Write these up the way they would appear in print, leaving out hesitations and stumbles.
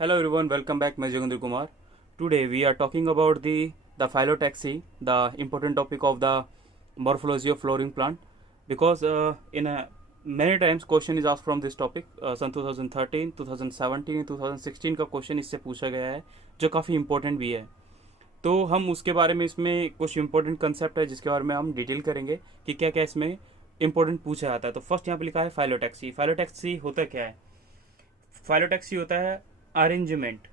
Hello everyone, welcome back. मैं Joginder Kumar. Today we are talking about the phyllotaxy, the important topic of the morphology of flowering plant. Because many times question is asked from this topic. सन 2013, 2017, 2016 का question इससे पूछा गया है जो काफ़ी important भी है. तो हम उसके बारे में इसमें कुछ इंपॉर्टेंट कंसेप्ट है जिसके बारे में हम डिटेल करेंगे कि क्या क्या इसमें इंपॉर्टेंट पूछा जाता है. तो फर्स्ट यहाँ पे लिखा है फाइलोटैक्सी. फाइलोटैक्सी होता क्या है? फाइलोटैक्सी होता है arrangement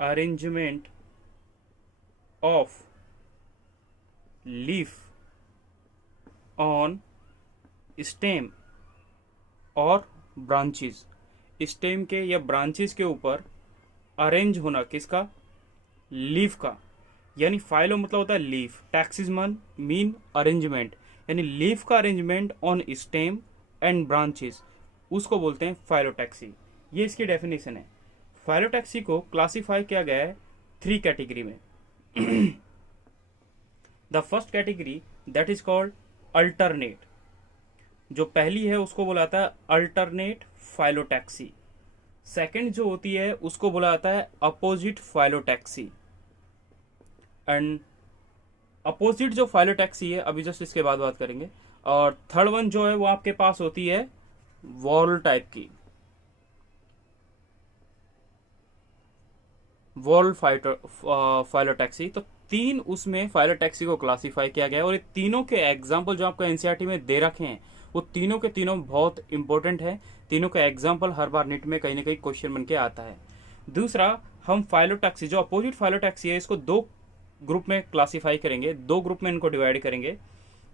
arrangement of leaf on stem और ब्रांचेस. स्टेम के या ब्रांचेस के ऊपर अरेंज होना किसका? लीफ का. यानी फाइलो मतलब होता है लीफ, टैक्सिस मीन अरेंजमेंट, यानी लीफ का arrangement on stem and branches, उसको बोलते हैं फाइलोटैक्सी. ये इसकी डेफिनेशन है. फाइलोटैक्सी को क्लासिफाई किया गया है 3 कैटेगरी में. The first category that is called alternate. जो पहली है उसको बोला जाता है अल्टरनेट फाइलोटैक्सी. सेकंड जो होती है उसको बोला जाता है अपोजिट फाइलोटैक्सी. एंड अपोजिट जो फाइलोटैक्सी है अभी जस्ट इसके बाद बात करेंगे. और थर्ड वन जो है वो आपके पास होती है वॉल टाइप की, वॉल फाइलोटैक्सी. तो 3 उसमें फाइलोटैक्सी को क्लासिफाई किया गया है. और ये तीनों के एग्जाम्पल जो आपको एनसीईआरटी में दे रखे हैं वो तीनों के तीनों बहुत इंपॉर्टेंट है. तीनों का एग्जाम्पल हर बार नीट में कहीं ना कहीं क्वेश्चन बन के आता है. दूसरा, हम फाइलोटैक्सी जो अपोजिट फाइलोटैक्सी है इसको 2 ग्रुप में क्लासिफाई करेंगे, 2 ग्रुप में इनको डिवाइड करेंगे.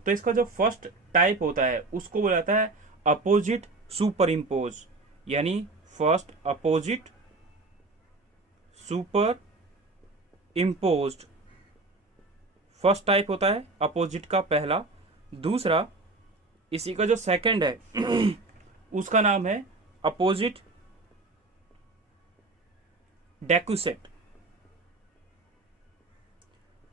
तो इसका जो फर्स्ट टाइप होता है उसको बोला जाता है अपोजिट सुपर इम्पोज. यानी first opposite super imposed first type होता है अपोजिट का पहला. दूसरा, इसी का जो सेकंड है उसका नाम है अपोजिट डेक्यूसेट.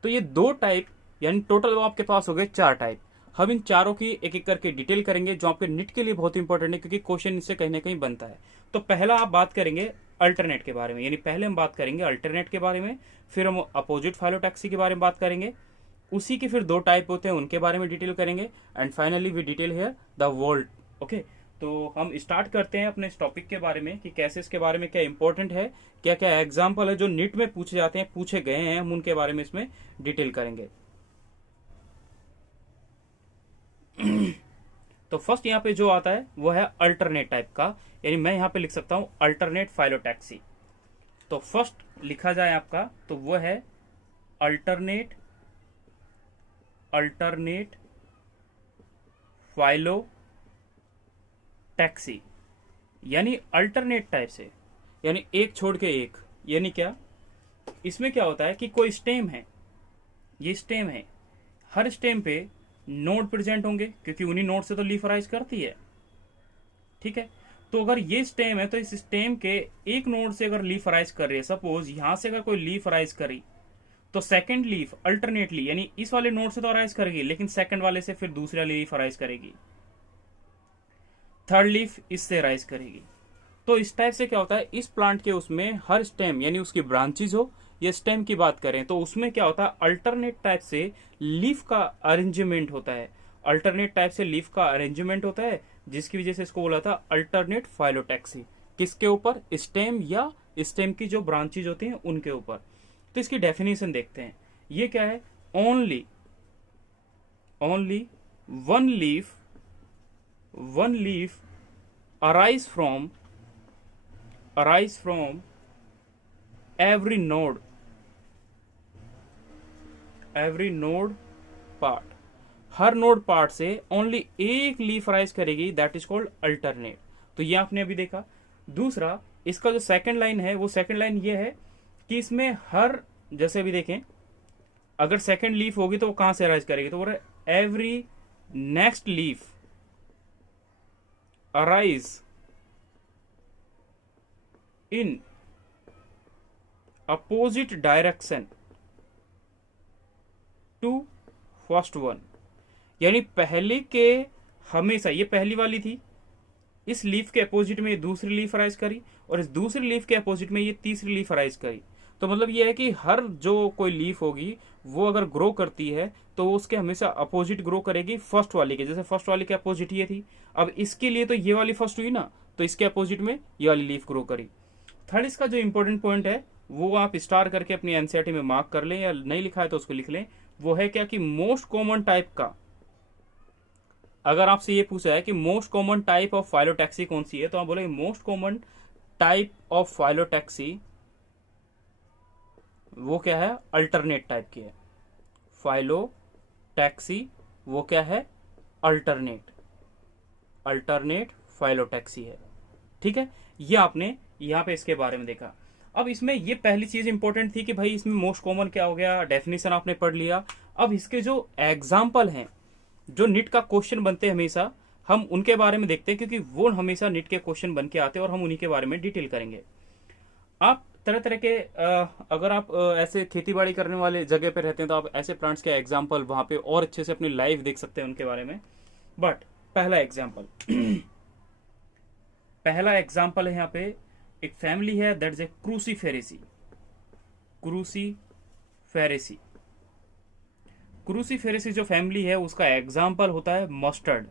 तो ये 2 टाइप, यानी टोटल आपके पास हो गए 4 टाइप. हम इन चारों की एक एक करके डिटेल करेंगे जो आपके निट के लिए बहुत इंपॉर्टेंट है क्योंकि क्वेश्चन इससे कहीं ना कहीं बनता है. तो पहला आप बात करेंगे अल्टरनेट के बारे में, यानी पहले हम बात करेंगे अल्टरनेट के बारे में, फिर हम अपोजिट फाइलोटैक्सी के बारे में बात करेंगे. उसी के फिर 2 टाइप होते हैं उनके बारे में डिटेल करेंगे. And finally we detail here the world. Okay, तो हम स्टार्ट करते हैं अपने इस टॉपिक के बारे में कि कैसे इसके बारे में क्या इंपॉर्टेंट है, क्या क्या एग्जाम्पल है जो नीट में पूछे जाते हैं, पूछे गए हैं, हम उनके बारे में इसमें डिटेल करेंगे. तो फर्स्ट यहाँ पे जो आता है वो है अल्टरनेट टाइप का, यानी मैं यहाँ पे लिख सकता हूं अल्टरनेट फाइलोटैक्सी. तो फर्स्ट लिखा जाए आपका तो वो है अल्टरनेट अल्टरनेट फाइलोटैक्सी. यानी अल्टरनेट टाइप से, यानी एक छोड़ के एक. यानी क्या, इसमें क्या होता है कि कोई स्टेम है, ये स्टेम है, हर स्टेम पे नोड प्रेजेंट होंगे क्योंकि उन्हीं नोड से तो लीफ राइज करती है. ठीक है, तो अगर ये स्टेम है तो इस स्टेम के एक नोड से अगर लीफ राइज कर रही है, सपोज यहां से अगर कोई लीफ राइज करी तो सेकंड लीफ अल्टरनेटली यानी इस वाले नोड से तो राइज करेगी लेकिन सेकंड वाले से फिर दूसरी वाली लीफ राइज करेगी, थर्ड लीफ इससे राइज करेगी. तो इस टाइप से क्या होता है, इस प्लांट के उसमें हर स्टेम यानी उसकी ब्रांचेज हो या स्टेम की बात करें तो उसमें क्या होता है अल्टरनेट टाइप से लीफ का अरेंजमेंट होता है. अल्टरनेट टाइप से लीफ का अरेंजमेंट होता है जिसकी वजह से इसको बोला था अल्टरनेट फाइलोटैक्सी. किसके ऊपर? स्टेम या स्टेम की जो ब्रांचेज होती हैं उनके ऊपर. तो इसकी डेफिनेशन देखते हैं. ये क्या है? Only only one leaf arise from every node part. Her node part से ओनली एक लीफ राइज करेगी, दैट इज कॉल्ड अल्टरनेट. तो ये आपने अभी देखा. दूसरा, इसका जो सेकंड लाइन है वो सेकंड लाइन ये है कि इसमें हर, जैसे अभी देखें, अगर सेकंड लीफ होगी तो वो कहां से राइज करेगी, तो बोल every next leaf arise in opposite direction to first one. यानी पहले के हमेशा, ये पहली वाली थी, इस लीफ के अपोजिट में ये दूसरी लीफ अराइज करी, और इस दूसरी लीफ के अपोजिट में ये तीसरी लीफ अराइज करी। तो मतलब ये है कि हर जो कोई लीफ होगी वो अगर ग्रो करती है तो वो उसके हमेशा अपोजिट ग्रो करेगी फर्स्ट वाली के। जैसे फर्स्ट वाली के अपोजिट ये थी, अब इसके लिए तो ये वाली फर्स्ट हुई ना, तो इसके अपोजिट में ये वाली लीफ ग्रो करी। थर्ड इसका जो इंपॉर्टेंट पॉइंट है वो आप स्टार करके अपनी एनसीईआरटी में मार्क कर लें, या नहीं लिखा है तो उसको लिख लें। वो है क्या कि मोस्ट कॉमन टाइप का, अगर आपसे ये पूछा है कि most common type of phyllotaxy कौन सी है, तो आप बोलेंगे most common type of phyllotaxy वो क्या है, अल्टरनेट टाइप की है। फाइलोटैक्सी वो क्या है, अल्टरनेट फाइलोटैक्सी है। ठीक है, ये आपने यहाँ पे इसके बारे में देखा। अब इसमें ये पहली चीज इंपॉर्टेंट थी कि भाई इसमें मोस्ट कॉमन क्या हो गया, डेफिनेशन आपने पढ़ लिया। अब इसके जो एग्जाम्पल हैं, जो निट का क्वेश्चन बनते हैं हमेशा, हम उनके बारे में देखते हैं, क्योंकि वो हमेशा निट के क्वेश्चन बन के आते हैं और हम उन्हीं के बारे में डिटेल करेंगे। आप तरह तरह के अगर आप ऐसे खेती बाड़ी करने वाले जगह पे रहते हैं तो आप ऐसे प्लांट्स के एग्जाम्पल वहां पे और अच्छे से अपनी लाइफ देख सकते हैं उनके बारे में। बट पहला एग्जाम्पल पहला एग्जाम्पल है यहाँ पे, एक फैमिली है दैट इज ए क्रूसीफेरेसी। क्रूसीफेरेसी जो फैमिली है उसका एग्जाम्पल होता है मस्टर्ड।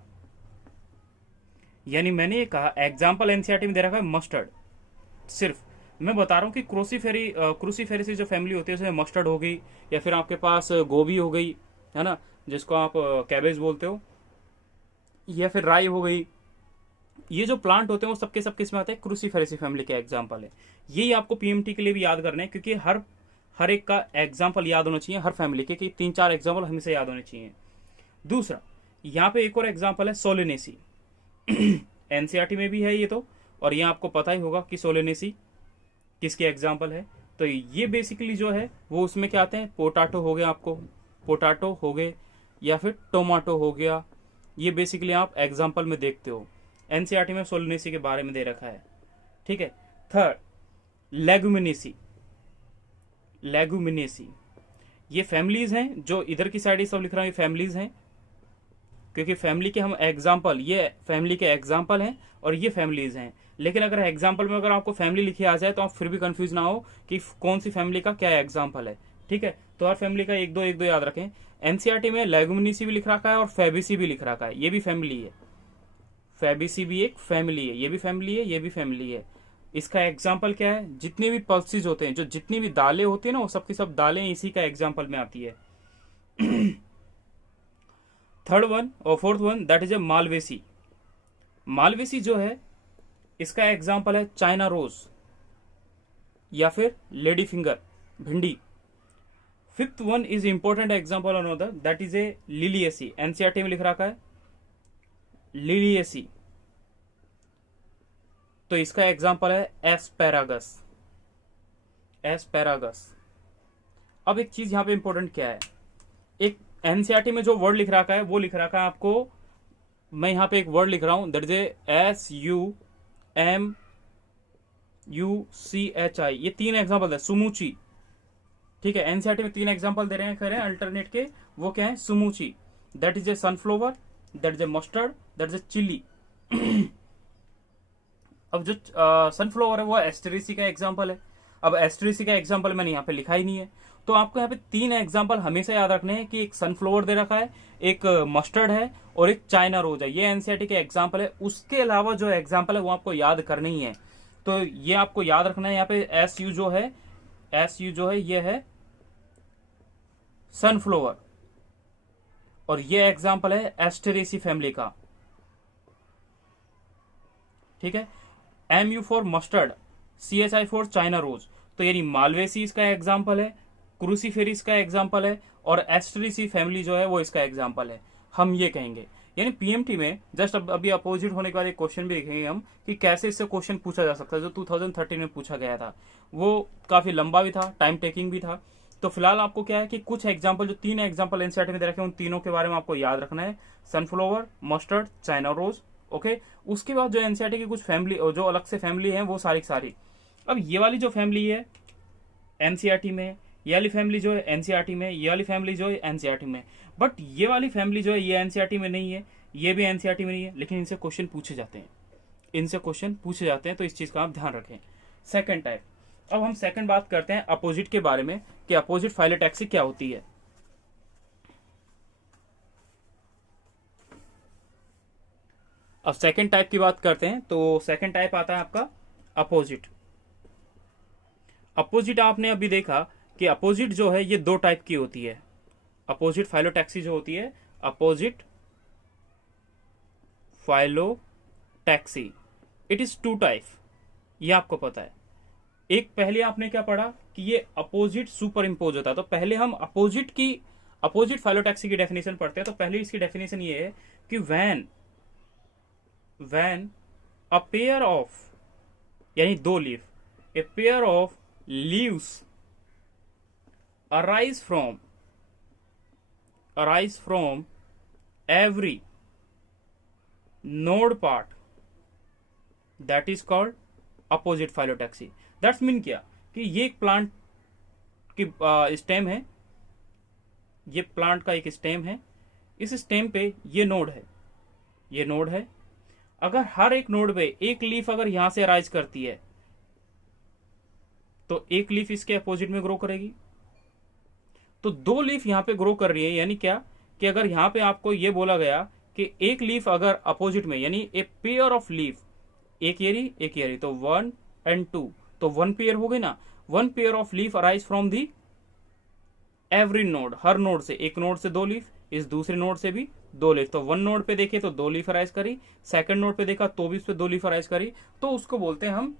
यानी मैंने ये कहा एग्जाम्पल एनसीईआरटी में दे रखा है मस्टर्ड। सिर्फ मैं बता रहा हूं कि क्रूसीफेरेसी जो फैमिली होती है उसमें मस्टर्ड हो गई, या फिर आपके पास गोभी हो गई, है ना, जिसको आप कैबेज बोलते हो, या फिर राई हो गई। ये जो प्लांट होते हैं वो सबके सब किसमें आते हैं, क्रूसीफेरेसी फैमिली के एग्जाम्पल है। यही आपको पीएमटी के लिए भी याद करना है, क्योंकि हर एक का एग्जाम्पल याद होना चाहिए, हर फैमिली के, कि 3-4 एग्जाम्पल हमेशा याद होने चाहिए। दूसरा, यहाँ पे एक और एग्जाम्पल है सोलेनेसी। एनसीईआरटी में भी है ये तो, और ये आपको पता ही होगा कि सोलेनेसी किसके एग्जाम्पल है। तो ये बेसिकली जो है वो उसमें क्या आते हैं, पोटाटो हो गया, आपको पोटाटो हो गए, या फिर टोमाटो हो गया। ये बेसिकली आप एग्जाम्पल में देखते हो। एनसीईआरटी में सोलेनेसी के बारे में दे रखा है। ठीक है। Third, Leguminosae. ये फैमिलीज हैं, जो इधर की साइड सब लिख रहा हूं ये फैमिलीज हैं, क्योंकि फैमिली के हम एग्जाम्पल, ये फैमिली के एग्जाम्पल हैं और ये फैमिलीज हैं। लेकिन अगर एग्जाम्पल में अगर आपको फैमिली लिखी आ जाए तो आप फिर भी कंफ्यूज ना हो कि कौन सी फैमिली का क्या एग्जाम्पल है। ठीक है, तो हर फैमिली का एक दो याद रखें। एनसीईआरटी में लेगुमिनेसी भी लिख रखा है और फैबेसी भी लिख रखा है, ये भी फैमिली है। फैबेसी भी एक फैमिली है, ये भी फैमिली है, ये भी फैमिली है। इसका एग्जाम्पल क्या है, जितने भी पल्सेज होते हैं, जो जितनी भी दालें होती है ना, वो सबकी सब दालें इसी का एग्जाम्पल में आती है। थर्ड वन और fourth one that is A Malvaceae. Malvaceae जो है इसका एग्जाम्पल है चाइना रोज या फिर लेडी फिंगर, भिंडी। Fifth one is important example another that is A Liliaceae. NCERT में लिख रखा है लिलिएसी, तो इसका एग्जाम्पल है एस्पेरागस। अब एक चीज यहां पे इंपॉर्टेंट क्या है, एक एनसीईआरटी में जो वर्ड लिख रखा है वो लिख रखा है आपको, मैं यहां पे एक वर्ड लिख रहा हूं दैट इज SUMUCHI। ये 3 एग्जाम्पल है, सुमुची। ठीक है, एनसीईआरटी में 3 एग्जाम्पल दे रहे हैं, खैर अल्टरनेट के। वो क्या है, सुमुची, that is a sunflower, that is a mustard, that is a chilli. अब जो सनफ्लावर है वो एस्टेरेसी का एग्जाम्पल है। अब एस्टेरेसी का एग्जाम्पल मैंने यहाँ पे लिखा ही नहीं है, तो आपको यहाँ पे 3 एग्जाम्पल हमेशा याद रखने हैं कि एक सनफ्लावर दे रखा है, एक मस्टर्ड है और एक चाइना रोज है। ये एनसीईआरटी के एग्जाम्पल है। उसके अलावा जो एग्जाम्पल है वो आपको याद करनी ही है, तो ये आपको याद रखना है। यहाँ पे SU जो है ये है सनफ्लावर, और ये एग्जाम्पल है एस्टेरेसी फैमिली का। ठीक है, MU for mustard, CHI for China rose. तो यानी मालवेसी इसका एग्जाम्पल है, क्रूसीफेरिस का एग्जाम्पल है, और एस्टेरेसी फैमिली जो है वो इसका एग्जाम्पल है। हम ये कहेंगे, यानी पीएमटी में जस्ट अभी अपोजिट होने के बाद एक क्वेश्चन भी देखेंगे हम कि कैसे इससे क्वेश्चन पूछा जा सकता है। जो 2013 में पूछा गया था वो काफी लंबा भी था, टाइम टेकिंग भी था। तो फिलहाल आपको क्या है कि कुछ एग्जाम्पल, जो 3 एग्जाम्पल एनसीईआरटी में दे रखे हैं, उन तीनों के बारे में आपको याद रखना है, sunflower, mustard, China rose. Okay, उसके बाद जो एनसीईआरटी की कुछ फैमिली, जो अलग से फैमिली है, वो सारी की सारी। अब ये वाली जो फैमिली है एनसीईआरटी में, ये वाली फैमिली जो है एनसीईआरटी में, ये वाली फैमिली जो है एनसीईआरटी में, बट ये वाली फैमिली जो है ये एनसीईआरटी में नहीं है, ये भी एनसीईआरटी में नहीं है, लेकिन इनसे क्वेश्चन पूछे जाते हैं। इनसे क्वेश्चन पूछे जाते हैं, तो इस चीज का आप ध्यान रखें। सेकंड टाइप, अब हम सेकंड बात करते हैं अपोजिट के बारे में कि अपोजिट फाइलोटैक्सी क्या होती है। अब सेकंड टाइप की बात करते हैं, तो सेकंड टाइप आता है आपका अपोजिट। अपोजिट आपने अभी देखा कि अपोजिट जो है ये दो टाइप की होती है। अपोजिट फाइलोटैक्सी जो होती है, opposite phyllotaxy, it is two type, ये आपको पता है। एक पहले आपने क्या पढ़ा कि ये अपोजिट सुपर इम्पोज होता है। तो पहले हम अपोजिट फाइलोटैक्सी की डेफिनेशन पढ़ते हैं। तो पहले इसकी डेफिनेशन ये है कि व्हेन अ पेयर ऑफ, यानी दो leaf, a pair of leaves arise from every node part, that is called opposite phyllotaxy। That's mean क्या कि ये एक प्लांट की स्टेम है, ये प्लांट का एक स्टेम है, इस स्टेम पे ये नोड है, अगर हर एक नोड पे एक लीफ अगर यहां से अराइज करती है तो एक लीफ इसके अपोजिट में ग्रो करेगी। तो दो लीफ यहां पे ग्रो कर रही है, यानी क्या कि अगर यहां पे आपको ये बोला गया कि एक लीफ अगर अपोजिट में, यानी ए पेयर ऑफ लीफ, एक ये तो 1 and 2, तो 1 पेयर हो गई ना। 1 pair of leaf arise from the every node, her node से, एक नोड से 2 लीफ, इस दूसरे नोड से भी 2 लीफ। तो 1 नोड पे देखे तो 2 लीफ अराइज करी, सेकंड नोड पे देखा तो भी उस पे 2 लीफ अराइज करी, तो उसको बोलते हैं हम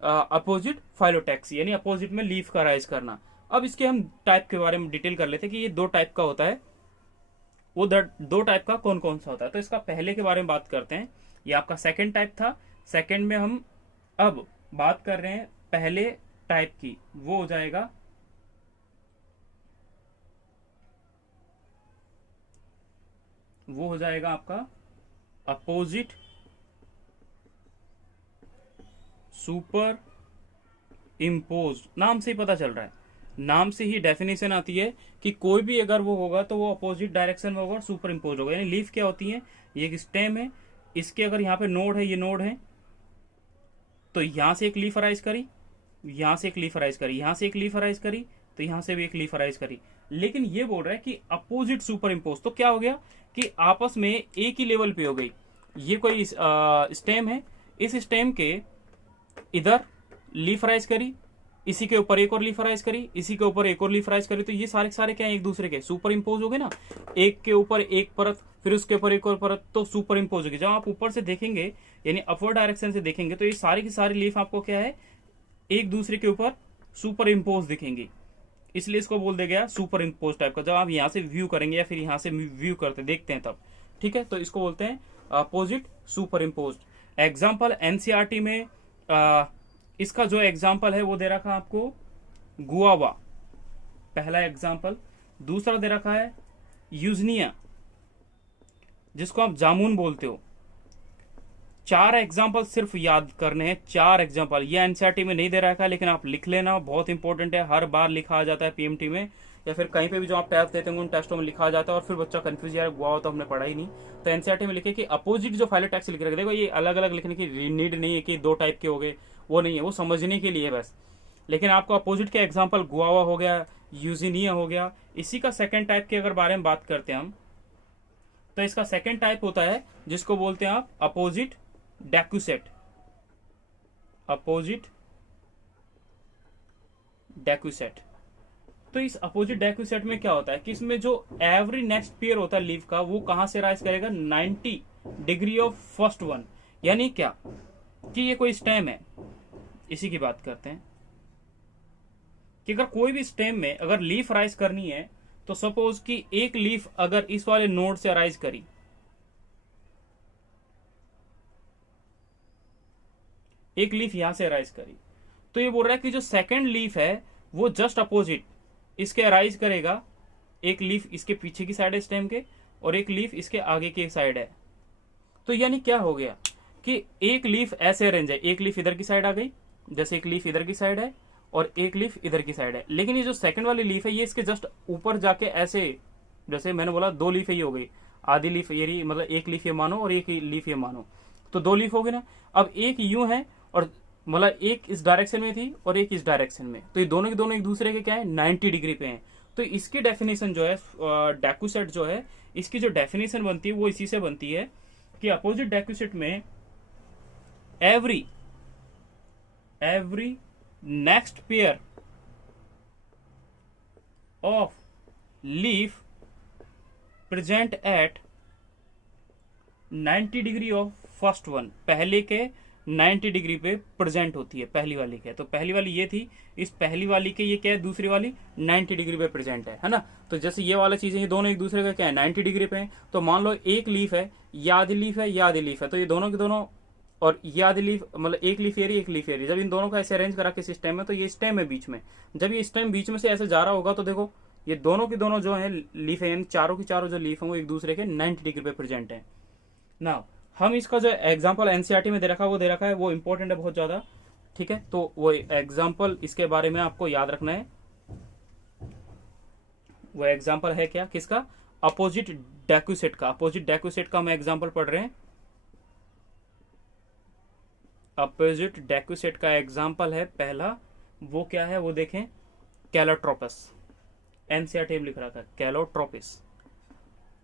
अपोजिट फाइलोटैक्सी, यानी अपोजिट में लीफ का अराइज करना। अब इसके हम टाइप के बारे में डिटेल कर लेते हैं कि ये दो टाइप का होता है, वो दो टाइप का कौन कौन सा होता है। तो इसका पहले के बारे में बात करते हैं, ये आपका सेकंड टाइप था। सेकंड में हम अब बात कर रहे हैं पहले टाइप की, वो हो जाएगा आपका अपोजिट सुपर इम्पोज। नाम से ही पता चल रहा है, नाम से ही डेफिनेशन आती है कि कोई भी अगर वो होगा तो वो अपोजिट डायरेक्शन में होगा और सुपर इम्पोज होगा। यानी लीफ क्या होती है, ये एक स्टेम है, इसके अगर यहाँ पे नोड है, ये नोड है, तो यहां से एक लीफ अराइज करी, यहां से एक लीफ अराइज करी, यहां से एक लीफ अराइज करी, तो यहां से भी एक लीफ अराइज करी। लेकिन ये बोल रहा है कि अपोजिट सुपर इम्पोज, तो क्या हो गया कि आपस में एक ही लेवल पे हो गई। ये कोई स्टेम है, इस स्टेम के इधर लीफ अराइज करी, इसी के ऊपर एक और लीफ अराइज करी, इसी के ऊपर एक और लीफ अराइज करी, तो ये सारे सारे क्या है, एक दूसरे के सुपर इम्पोज हो गए ना। एक के ऊपर एक परत, फिर उसके ऊपर एक और परत, तो सुपर इम्पोज होगी। जब आप ऊपर से देखेंगे यानी अपवर्ड डायरेक्शन से देखेंगे तो ये सारी की सारी लीफ आपको क्या है, एक दूसरे के ऊपर सुपर इम्पोज दिखेंगी, इसलिए इसको बोल दिया गया सुपर इम्पोज टाइप का। जब आप यहाँ से व्यू करेंगे या फिर यहाँ से व्यू करते देखते हैं तब, ठीक है, तो इसको बोलते हैं opposite super impose. Example NCERT में इसका जो एग्जाम्पल है वो दे रखा है आपको गुआवा, पहला एग्जाम्पल। दूसरा दे रखा है यूजनिया, जिसको आप जामुन बोलते हो। 4 एग्जाम्पल सिर्फ याद करने हैं, 4 एग्जाम्पल। ये एनसीईआरटी में नहीं दे रखा है, लेकिन आप लिख लेना, बहुत इंपॉर्टेंट है, हर बार लिखा आ जाता है पीएमटी में या फिर कहीं पे भी जो आप टेस्ट देते हैं उन टेस्टों में लिखा आ जाता है, और फिर बच्चा कंफ्यूज, यार गुआ तो हमने पढ़ा ही नहीं। तो एनसीईआरटी में लिखे कि अपोजिट जो फाइलोटैक्सी लिख रखे, देखो ये अलग अलग लिखने की नीड नहीं है कि 2 टाइप के हो गए, वो नहीं है, वो समझने के लिए बस। लेकिन आपको अपोजिट के एग्जाम्पल गुआवा हो गया, यूजिनिया हो गया। इसी का सेकंड टाइप के अगर बारे में बात करते हैं हम, तो इसका सेकंड टाइप होता है जिसको बोलते हैं आप अपोजिट डैक्यूसेट। अपोजिट डैक्यूसेट, तो इस अपोजिट डैक्यूसेट में क्या होता है कि इसमें जो एवरी नेक्स्ट पेयर होता है लीफ का, वो कहां से राइज करेगा, 90 डिग्री ऑफ फर्स्ट वन। यानी क्या कि ये कोई स्टेम है, इसी की बात करते हैं कि अगर कोई भी स्टेम में अगर लीफ राइज करनी है, तो सपोज कि एक लीफ अगर इस वाले नोड से राइज करी, एक लीफ यहां से राइज करी, तो ये बोल रहा है कि जो सेकंड लीफ है वो जस्ट अपोजिट इसके अराइज करेगा। एक लीफ इसके पीछे की साइड है स्टेम के, और एक लीफ इसके आगे की साइड है। तो यानी क्या हो गया कि एक लीफ ऐसे अरेंज है, एक लीफ इधर की साइड आ गई, जैसे एक लीफ इधर की साइड है और एक लीफ इधर की साइड है। लेकिन ये जो सेकंड वाली लीफ है ये इसके जस्ट ऊपर जाके ऐसे, जैसे मैंने बोला 2 लीफ ही हो गई, आधी लीफ ये, मतलब एक लीफ ये मानो और एक लीफ ये मानो, तो 2 लीफ होगी ना। अब एक यूं है और मतलब एक इस डायरेक्शन में थी और एक इस डायरेक्शन में, तो ये दोनों के दोनों एक दूसरे के क्या है 90 डिग्री पे हैं। तो इसकी डेफिनेशन जो है डेकुसेट जो है, इसकी जो डेफिनेशन बनती है वो इसी से बनती है कि अपोजिट डेकुसेट में every next pair of leaf present at 90 degree of first one, पहले के 90 डिग्री पे प्रेजेंट होती है पहली वाली के। तो पहली वाली ये थी, इस पहली वाली के ये क्या है, दूसरी वाली 90 डिग्री पे प्रेजेंट है ना। तो जैसे ये वाला चीज है, ये दोनों एक दूसरे का क्या है 90 डिग्री पे है। तो मान लो एक लीफ है, ये आधी लीफ है, ये आधी लीफ है, तो ये दोनों के दोनों, और ये आधी लीफ मतलब एक लीफ एरी एक लीफ एरी, जब इन दोनों का ऐसे अरेंज करा किसी स्टेम में, तो ये स्टेम है बीच में, जब ये स्टेम बीच में से ऐसे जा रहा होगा तो देखो ये दोनों की दोनों जो है लीफ है, यानी चारों की चारों जो लीफ है वो एक दूसरे के 90 डिग्री पे प्रेजेंट है ना। हम इसका जो एग्जाम्पल एनसीईआरटी में दे रखा है वो दे रखा है, वो इंपॉर्टेंट है बहुत ज्यादा, ठीक है। तो वो एग्जाम्पल इसके बारे में आपको याद रखना है। वो एग्जाम्पल है क्या, किसका, अपोजिट डेक्यूसेट का। अपोजिट डेक्यूसेट का हम एग्जाम्पल पढ़ रहे हैं। अपोजिट डेक्यूसेट का एग्जाम्पल है पहला, वो क्या है वो देखें, कैलोट्रोपस। एनसीईआरटी में लिख रहा था कैलोट्रोपिस।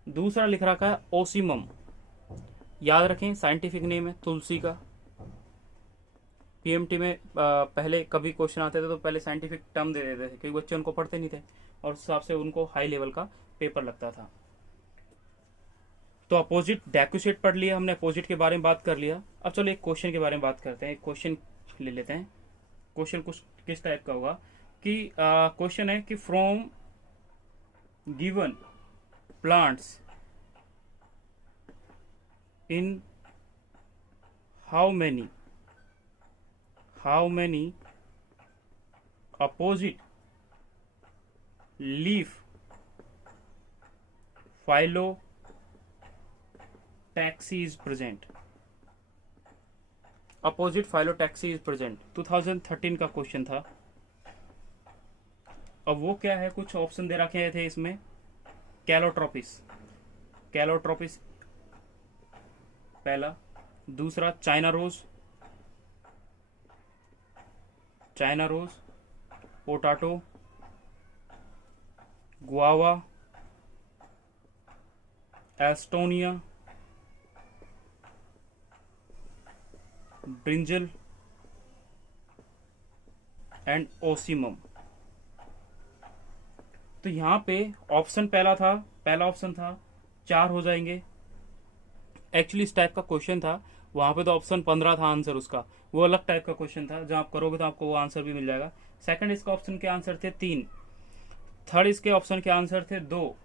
दूसरा लिख रखा है ओसिमम, याद रखें साइंटिफिक नेम है तुलसी का। पीएमटी में पहले कभी क्वेश्चन आते थे तो पहले साइंटिफिक टर्म दे देते थे, क्योंकि बच्चे उनको पढ़ते नहीं थे और उस हिसाब से उनको हाई लेवल का पेपर लगता था। तो अपोजिट डेक्यूसेट पढ़ लिया हमने, अपोजिट के बारे में बात कर लिया। अब चलो एक क्वेश्चन के बारे में बात करते हैं। एक क्वेश्चन ले लेते हैं। क्वेश्चन कुछ किस टाइप का होगा कि क्वेश्चन है कि from given plants in how many opposite leaf phyllotaxy is present? Opposite phyllotaxy is present 2013 का क्वेश्चन था। अब वो क्या है, कुछ ऑप्शन दे रखे थे इसमें, कैलोट्रोपिस पहला, दूसरा चाइना रोज, पोटाटो, गुआवा, एस्टोनिया, ब्रिंजल एंड ओसिमम। तो यहां पे ऑप्शन पहला ऑप्शन था, 4 हो जाएंगे। एक्चुअली इस टाइप का क्वेश्चन था, वहां पे तो ऑप्शन 15 था आंसर उसका, वो अलग टाइप का क्वेश्चन था, जब आप करोगे तो आपको वो आंसर भी मिल जाएगा। सेकंड इसका ऑप्शन के आंसर थे 3, थर्ड इसके ऑप्शन के आंसर थे 2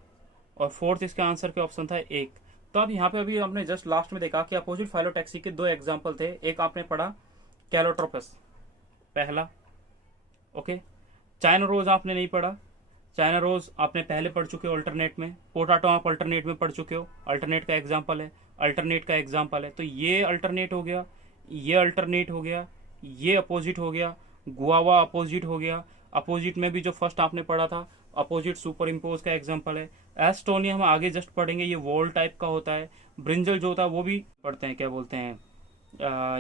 और फोर्थ इसके आंसर के ऑप्शन था 1। तो अब यहाँ पे अभी हमने जस्ट लास्ट में देखा कि अपोजिट फाइलोटैक्सी के 2 एग्जाम्पल थे। एक आपने पढ़ा कैलोट्रोपस पहला, ओके। चाइना रोज आपने नहीं पढ़ा, चाइना रोज आपने पहले पढ़ चुके हो अल्टरनेट में। पोटाटो आप अल्टरनेट में पढ़ चुके हो, अल्टरनेट का एग्जाम्पल है। तो ये अल्टरनेट हो गया, ये अल्टरनेट हो गया, ये अपोजिट हो गया, गुआवा अपोजिट हो गया। अपोजिट में भी जो फर्स्ट आपने पढ़ा था अपोजिट सुपर इम्पोज का एग्जाम्पल है। एस्टोनिया हम आगे जस्ट पढ़ेंगे, ये वॉल टाइप का होता है। ब्रिंजल जो होता है वो भी पढ़ते हैं, क्या बोलते हैं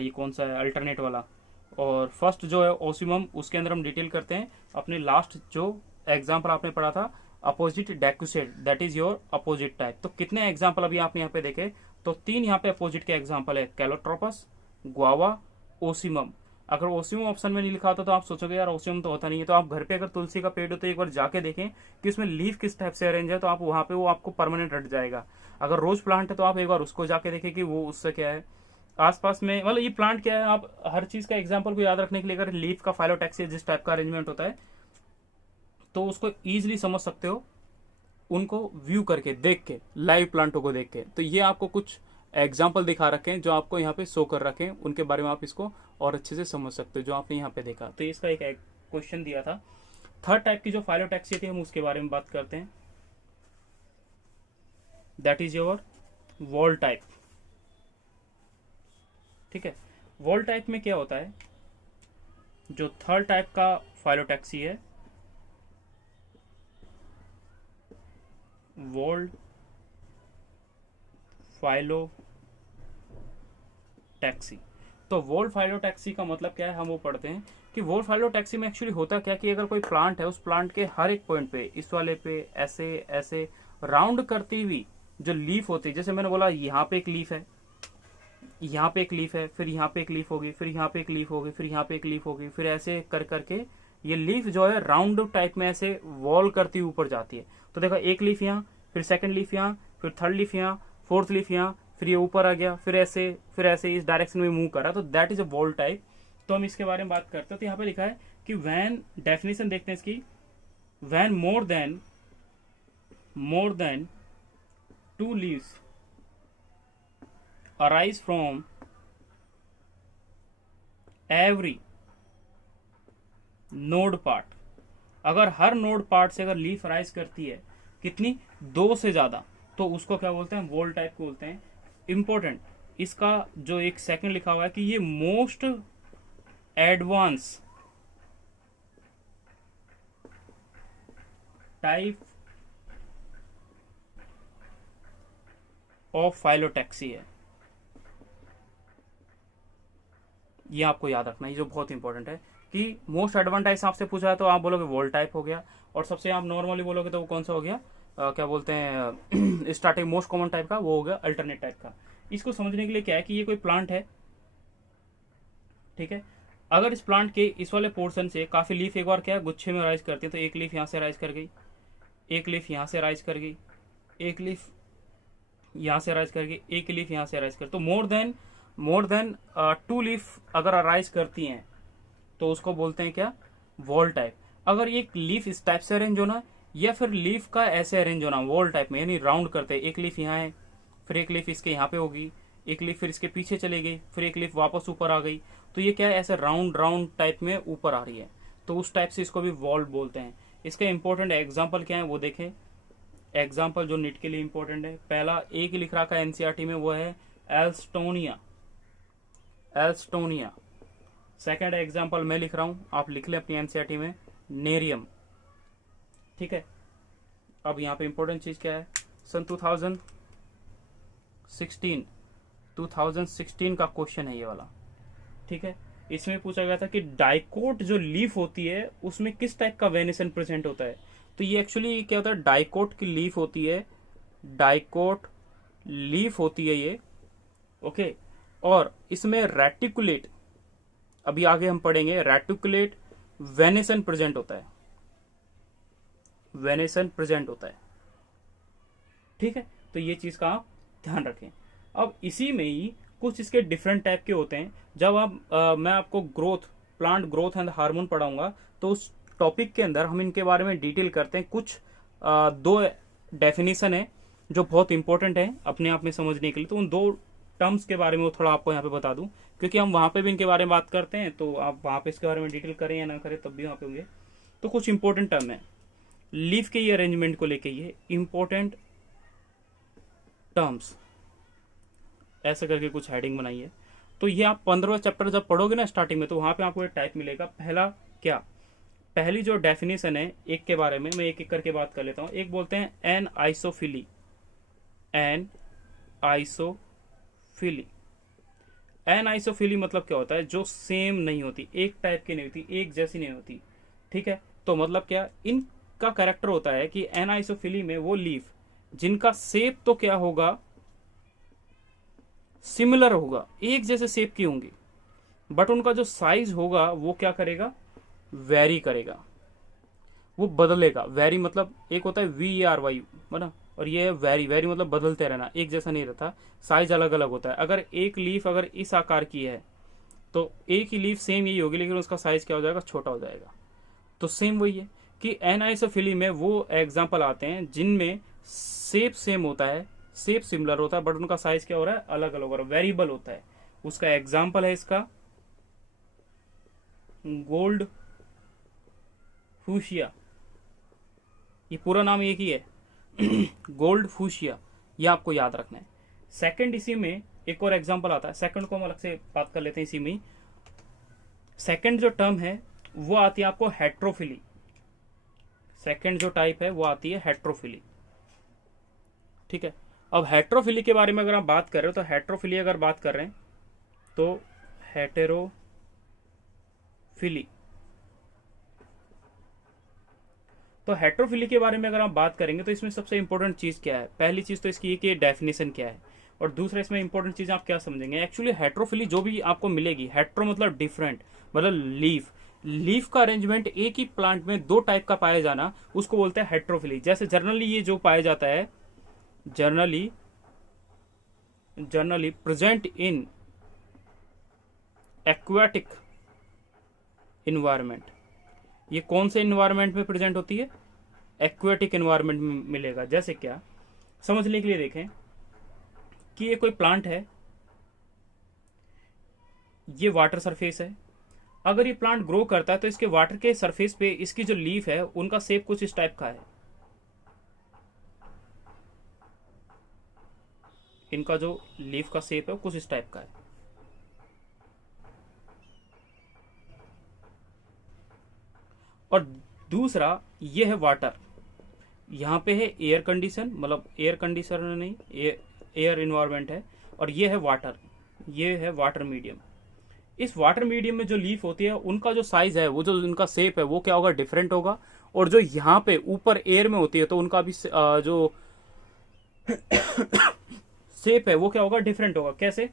ये कौन सा है अल्टरनेट वाला। और फर्स्ट जो है ओसिमम, उसके अंदर हम डिटेल करते हैं। अपने लास्ट जो एग्जाम्पल आपने पढ़ा था opposite डेक्यूसेट, that is your opposite type. तो कितने एग्जाम्पल अभी आपने यहाँ पे देखे, तो 3 यहाँ पे अपोजिट के एग्जाम्पल है, कैलोट्रोपस, गुआवा, ओसिमम। अगर ओसिमम ऑप्शन में नहीं लिखा होता तो आप सोचोगे यार ओसिमम तो होता नहीं है। तो आप घर पे अगर तुलसी का पेड़ हो तो एक बार जाके देखें कि उसमें लीफ किस टाइप से अरेंज है, तो आप वहां पे वो आपको परमानेंट रट जाएगा। अगर रोज प्लांट है तो आप एक बार उसको जाके देखें कि वो उससे क्या है आसपास में, मतलब ये प्लांट क्या है। आप हर चीज का एग्जाम्पल को याद रखने के लिए अगर लीफ का फाइलोटैक्सी जिस टाइप का अरेंजमेंट होता है तो उसको ईजिली समझ सकते हो, उनको व्यू करके देख के, लाइव प्लांटों को देख के। तो ये आपको कुछ एग्जाम्पल दिखा रखे हैं जो आपको यहाँ पे शो कर रखे हैं, उनके बारे में आप इसको और अच्छे से समझ सकते हो जो आपने यहाँ पे देखा। तो इसका एक क्वेश्चन दिया था। थर्ड टाइप की जो फाइलोटैक्सी थी हम उसके बारे में बात करते हैं, that is your wall type. ठीक है, वॉल टाइप में क्या होता है, जो थर्ड टाइप का फाइलोटैक्सी है, वॉल्ड फाइलोटैक्सी फाइलोटैक्सी। तो वोल्फ फाइलोटैक्सी का मतलब क्या है, हम वो पढ़ते हैं कि वोल्फ फाइलोटैक्सी में एक्चुअली होता क्या कि अगर कोई प्लांट है, उस प्लांट के हर एक पॉइंट पे, इस वाले पे ऐसे ऐसे राउंड करती हुई जो लीफ होती है, जैसे मैंने बोला यहाँ पे एक लीफ है, यहाँ पे एक लीफ है, फिर यहाँ पे एक लीफ होगी, फिर यहाँ पे एक लीफ होगी, फिर यहाँ पे एक लीफ होगी, फिर ऐसे कर करके ये लीफ जो है राउंड टाइप में ऐसे वॉल करती हुई ऊपर जाती है। तो देखो एक लीफ यहाँ, फिर सेकंड लीफ यहाँ, फिर थर्ड लीफ यहाँ, फोर्थ लीफ यहाँ, फिर ये ऊपर आ गया, फिर ऐसे इस डायरेक्शन में मूव कर रहा है, तो that is a wall type. तो हम इसके बारे में बात करते हैं। तो यहाँ पे लिखा है कि वैन, डेफिनेशन देखते हैं इसकी, when more than two leaves arise from every node part, अगर हर नोड पार्ट से अगर लीफ राइज करती है कितनी, 2 से ज्यादा, तो उसको क्या बोलते हैं, वोल टाइप को बोलते हैं। इंपॉर्टेंट, इसका जो एक सेकंड लिखा हुआ है कि ये most advance type of phyllotaxy है, ये आपको याद रखना है, जो बहुत इंपॉर्टेंट है कि मोस्ट एडवांटेज आपसे पूछा है तो आप बोलोगे वोल टाइप हो गया, और सबसे आप नॉर्मली बोलोगे तो वो कौन सा हो गया, क्या बोलते हैं स्टार्टिंग मोस्ट कॉमन टाइप का, वो हो गया अल्टरनेट टाइप का। इसको समझने के लिए क्या है कि ये कोई प्लांट है, ठीक है, अगर इस प्लांट के इस वाले पोर्शन से काफी लीफ एक बार क्या है गुच्छे में राइज करती है, तो एक लीफ यहाँ से राइज कर गई, एक लीफ यहाँ से राइज कर गई, एक लीफ यहाँ से राइज कर गई, एक लीफ यहाँ से राइज कर, तो मोर देन 2 लीफ अगर अराइज करती हैं तो उसको बोलते हैं क्या, वॉल टाइप। अगर एक लीफ इस टाइप से अरेंज होना या फिर लीफ का ऐसे अरेंज होना वॉल टाइप में, यानी राउंड करते हैं, एक लीफ यहाँ है, फिर एक लीफ इसके यहाँ पे होगी, एक लीफ फिर इसके पीछे चली गई, फिर एक लीफ वापस ऊपर आ गई, तो ये क्या है, ऐसे राउंड टाइप में ऊपर आ रही है, तो उस टाइप से इसको भी वॉल बोलते हैं। इसके इंपॉर्टेंट एग्जाम्पल क्या है वो देखें, एग्जाम्पल जो नीट के लिए इंपॉर्टेंट है, पहला एक लिख रखा है एनसीईआरटी में, वो है एल्स्टोनिया। सेकंड एग्जांपल मैं लिख रहा हूं, आप लिख लें अपनी एनसीईआरटी में, नेरियम, ठीक है। अब यहाँ पे इंपॉर्टेंट चीज क्या है, सन 2016 का क्वेश्चन है ये वाला, ठीक है। इसमें पूछा गया था कि डाइकोट जो लीफ होती है उसमें किस टाइप का वेनेशन प्रेजेंट होता है। तो ये एक्चुअली क्या होता है, डाइकोट की लीफ होती है, डाइकोट लीफ होती है ये, ओके। और इसमें रेटिकुलेट, अभी आगे हम पढ़ेंगे, रेटिकुलेट वेनेशन प्रेजेंट होता है, वेनेशन प्रेजेंट होता है, ठीक है। तो ये चीज का आप ध्यान रखें। अब इसी में ही कुछ इसके डिफरेंट टाइप के होते हैं। जब आप मैं आपको प्लांट ग्रोथ एंड हार्मोन पढ़ाऊंगा तो उस टॉपिक के अंदर हम इनके बारे में डिटेल करते हैं। कुछ 2 डेफिनेशन है जो बहुत इंपॉर्टेंट है अपने आप में समझने के लिए, तो उन 2 टर्म्स के बारे में वो थोड़ा आपको यहाँ पे बता दूं, क्योंकि हम वहां पे भी इनके बारे में बात करते हैं, तो आप वहां पे इसके बारे में डिटेल करें या ना करें तब भी वहां पे होंगे। तो कुछ इंपॉर्टेंट टर्म है लीफ के ये अरेंजमेंट को लेके, ये इंपॉर्टेंट टर्म्स ऐसे करके कुछ हेडिंग बनाई है। तो ये आप 15वां चैप्टर जब पढ़ोगे ना स्टार्टिंग में, तो वहां पे आपको ये टाइप मिलेगा। पहला क्या, पहली जो डेफिनेशन है एक के बारे में, मैं एक एक करके बात कर लेता हूं। एक बोलते हैं एन आइसोफिली, एन आइसोफिली। एन आइसोफिली मतलब क्या होता है, जो सेम नहीं होती, एक टाइप की नहीं होती, एक जैसी नहीं होती, ठीक है। तो मतलब क्या, इनका कैरेक्टर होता है कि एन आइसोफिली में वो लीफ जिनका शेप तो क्या होगा, सिमिलर होगा, एक जैसे शेप की होंगी, बट उनका जो साइज होगा वो क्या करेगा, वेरी करेगा, वो बदलेगा। वेरी मतलब एक होता है VARY ना, और ये है वेरी मतलब बदलते रहना, एक जैसा नहीं रहता, साइज अलग अलग होता है। अगर एक लीफ अगर इस आकार की है तो एक ही लीफ सेम यही होगी, लेकिन उसका साइज क्या हो जाएगा, छोटा हो जाएगा। तो सेम वही है कि एनाइसोफिली में वो एग्जाम्पल आते हैं जिनमें शेप सेम होता है, शेप सिमिलर होता है, बट उनका साइज क्या हो रहा है, अलग अलग हो रहा है, वेरिएबल होता है। उसका एग्जाम्पल है इसका गोल्ड फूशिया, ये पूरा नाम एक ही है गोल्ड फूशिया, ये आपको याद रखना है। सेकंड, इसी में एक और एग्जांपल आता है, सेकंड को हम अलग से बात कर लेते हैं इसी में। सेकंड जो टर्म है वो आती है आपको हेट्रोफिली, सेकंड जो टाइप है वो आती है हेट्रोफिली, ठीक है। अब हेट्रोफिली के बारे में अगर आप बात कर रहे हो, तो हेट्रोफिली अगर बात कर रहे हैं तो हेटेरोफिली। तो हेटेरोफिली के बारे में अगर आप बात करेंगे तो इसमें सबसे इंपॉर्टेंट चीज क्या है? पहली चीज तो इसकी है कि डेफिनेशन क्या है, और दूसरा इसमें इंपॉर्टेंट चीज आप क्या समझेंगे। एक्चुअली हेटेरोफिली जो भी आपको मिलेगी, हेटेरो मतलब डिफरेंट, मतलब लीफ, लीफ का अरेंजमेंट एक ही प्लांट में दो टाइप का पाया जाना, उसको बोलते हैं हेटेरोफिली। जैसे जनरली ये जो पाया जाता है, generally present in aquatic environment. ये कौन से इन्वायरमेंट में प्रेजेंट होती है? एक्वाटिक इन्वायरमेंट में मिलेगा। जैसे क्या, समझने के लिए देखें कि ये कोई प्लांट है, ये वाटर सरफेस है। अगर ये प्लांट ग्रो करता है तो इसके वाटर के सरफेस पे इसकी जो लीफ है उनका शेप कुछ इस टाइप का है। इनका जो लीफ का शेप है कुछ इस टाइप का है। और दूसरा ये है वाटर, यहाँ पे है एयर कंडीशन, मतलब एयर कंडीशनर नहीं, एयर इन्वायरमेंट है। और ये है वाटर, ये है वाटर मीडियम। इस वाटर मीडियम में जो लीफ होती है उनका जो साइज है, वो जो उनका शेप है वो क्या होगा? डिफरेंट होगा। और जो यहाँ पे ऊपर एयर में होती है तो उनका भी जो शेप है वो क्या होगा? डिफरेंट होगा। कैसे?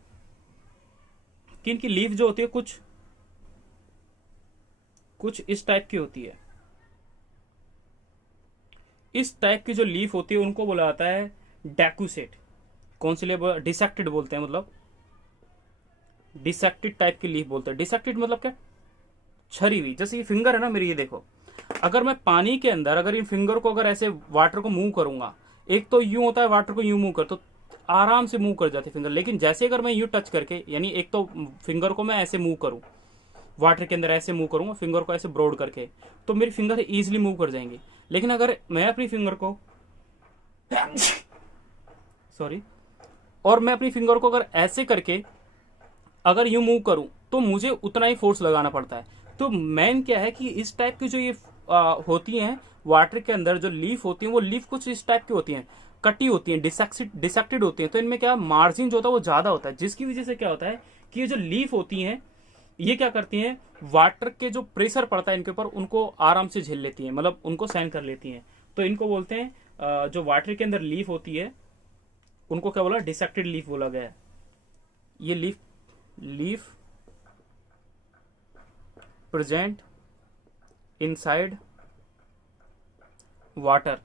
कि इनकी लीफ जो होती है कुछ इस टाइप की होती है। इस टाइप की जो लीफ होती है उनको बोला जाता है डेक्यूसेट। कौन सी लीफ? डिसेक्टेड बोलते हैं, मतलब डिसेक्टेड टाइप की लीफ बोलते हैं। डिसेक्टेड मतलब क्या? छरी हुई। जैसे ये फिंगर है ना मेरी, ये देखो, अगर मैं पानी के अंदर अगर इन फिंगर को अगर ऐसे वाटर को मूव करूंगा, एक तो यूं होता है वाटर को यूं मूव कर तो आराम से मूव कर जाती फिंगर, लेकिन जैसे अगर मैं यूं टच करके, यानी एक तो फिंगर को मैं ऐसे मूव करूं, वाटर के अंदर ऐसे मूव करूंगा फिंगर को ऐसे ब्रॉड करके, तो मेरी फिंगर इजीली मूव कर जाएंगी। लेकिन अगर मैं अपनी फिंगर को सॉरी, और मैं अपनी फिंगर को अगर ऐसे करके अगर यूं मूव करूं तो मुझे उतना ही फोर्स लगाना पड़ता है। तो मेन क्या है कि इस टाइप की जो ये होती हैं वाटर के अंदर जो लीफ होती हैं, वो लीफ कुछ इस टाइप की होती हैं, कटी होती हैं, डिसेक्टेड होती हैं। तो इनमें क्या मार्जिन जो होता है वो ज्यादा होता है, जिसकी वजह से क्या होता है कि ये जो लीफ होती हैं ये क्या करती हैं, वाटर के जो प्रेशर पड़ता है इनके ऊपर उनको आराम से झेल लेती हैं, मतलब उनको सहन कर लेती हैं। तो इनको बोलते हैं जो वाटर के अंदर लीफ होती है उनको क्या बोला? डिसेक्टेड लीफ बोला गया है। ये लीफ प्रेजेंट इनसाइड वाटर,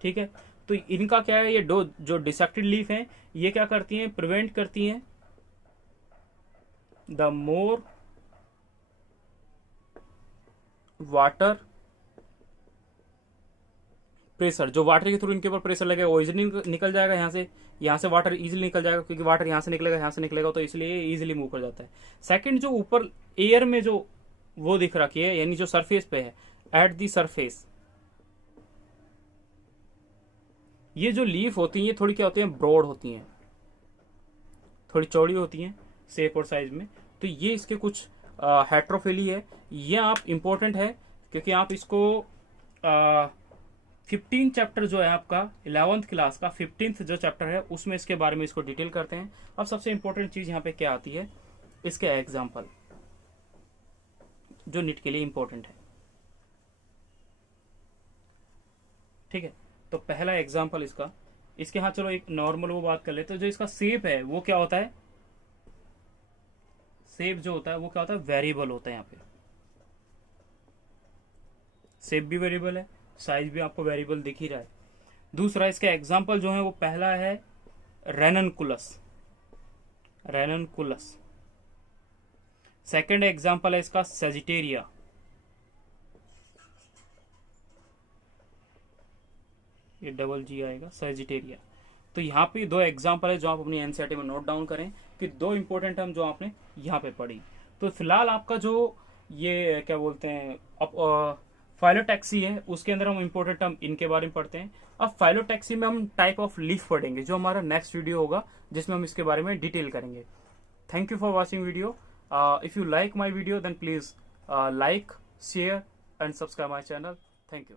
ठीक है। तो इनका क्या है, ये जो डिसेक्टेड लीफ है ये क्या करती हैं? प्रिवेंट करती हैं द मोर वाटर प्रेशर। जो वाटर के थ्रू इनके ऊपर प्रेशर लगेगा वो इजिली निकल जाएगा, यहाँ से वाटर इजिली निकल जाएगा, क्योंकि वाटर यहाँ से निकलेगा तो इसलिए इजिली मूव कर जाता है। सेकंड, जो ऊपर एयर में जो वो दिख रखी है, यानी जो सरफेस पे है, एट दी सरफेस, ये जो लीफ होती है ये थोड़ी क्या होती है? ब्रॉड होती हैं, थोड़ी चौड़ी होती हैं शेप और साइज में। तो ये इसके कुछ हेट्रोफिली है। ये आप इंपॉर्टेंट है क्योंकि आप इसको 15 चैप्टर जो है आपका 11th क्लास का 15th जो चैप्टर है उसमें इसके बारे में इसको डिटेल करते हैं। अब सबसे इंपॉर्टेंट चीज यहाँ पे क्या आती है? इसके एग्जाम्पल जो नीट के लिए इंपॉर्टेंट है, ठीक है। तो पहला एग्जाम्पल इसके हाँ चलो एक नॉर्मल वो बात कर लेते हैं। जो इसका शेप है वो क्या होता है? शेप जो होता है वो क्या होता है? वेरिएबल होता है। यहाँ पे शेप भी वेरिएबल है, साइज भी आपको वेरिएबल दिख ही रहा है। दूसरा, इसका एग्जाम्पल जो है वो पहला है रेननकुलस। सेकंड एग्जाम्पल है इसका सेजिटेरिया। ये डबल जी आएगा, सेजिटेरिया। तो यहाँ पे दो एग्जाम्पल है जो आप अपनी एनसीईआरटी में नोट डाउन करें कि दो इंपॉर्टेंट टर्म जो आपने यहाँ पे पढ़ी। तो फिलहाल आपका जो ये क्या बोलते हैं फाइलोटैक्सी है उसके अंदर हम इंपॉर्टेंट टर्म इनके बारे में पढ़ते हैं। अब फाइलोटैक्सी में हम टाइप ऑफ लीफ पढ़ेंगे जो हमारा नेक्स्ट वीडियो होगा जिसमें हम इसके बारे में डिटेल करेंगे। Thank you for watching video. If you like my video then please like, share and subscribe my channel. Thank you.